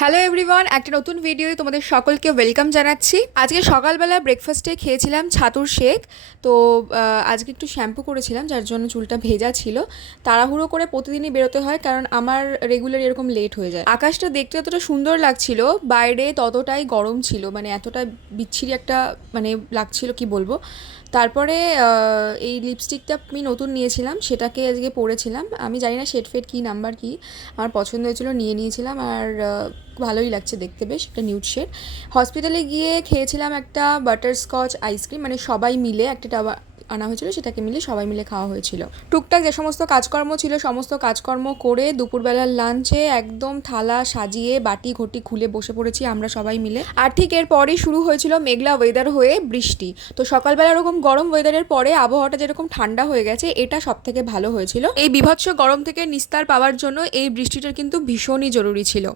Hello everyone, একটা নতুন ভিডিওতে তোমাদের সকলকে ওয়েলকাম জানাচ্ছি। আজকে সকালবেলা ব্রেকফাস্টে খেয়েছিলাম ছাতুর শেক। তো আজকে একটু শ্যাম্পু করেছিলাম, যার জন্য চুলটা ভেজা ছিল। তাড়াহুড়ো করে প্রতিদিনই বেরোতে হয়, কারণ আমার রেগুলার এরকম লেট হয়ে যায়। আকাশটা দেখতে যতটা সুন্দর লাগছিল, বাইরে ততটাই গরম ছিল, মানে এতটা বিচ্ছিরি একটা মানে লাগছিল কি বলবো। তারপরে এই লিপস্টিকটা আমি নতুন নিয়েছিলাম, সেটাকে আজকে পরেছিলাম। আমি জানি না শেড ফেড কী নাম্বার কী, আমার পছন্দ হয়েছিল নিয়ে নিয়েছিলাম। আর ভালোই লাগছে দেখতে, বেশ একটা নিউড শেড। হসপিটালে গিয়ে খেয়েছিলাম একটা বাটারস্কচ আইসক্রিম, মানে সবাই মিলে একটা টাবা আনা হয়েছিল, সেটাকে মিলে সবাই মিলে খাওয়া হয়েছিল। টুকটাক যে সমস্ত কাজকর্ম ছিল সমস্ত কাজকর্ম করে দুপুরবেলার লাঞ্চে একদম থালা সাজিয়ে বাটি ঘটি খুলে বসে পড়েছি আমরা সবাই মিলে। আর ঠিক এরপরই শুরু হয়েছিল মেঘলা ওয়েদার হয়ে বৃষ্টি। তো সকালবেলা এরকম গরম ওয়েদারের পরে আবহাওয়াটা যেরকম ঠান্ডা হয়ে গেছে, এটা সব থেকে ভালো হয়েছিল। এই বীভৎস গরম থেকে নিস্তার পাওয়ার জন্য এই বৃষ্টিটা কিন্তু ভীষণই জরুরি ছিল।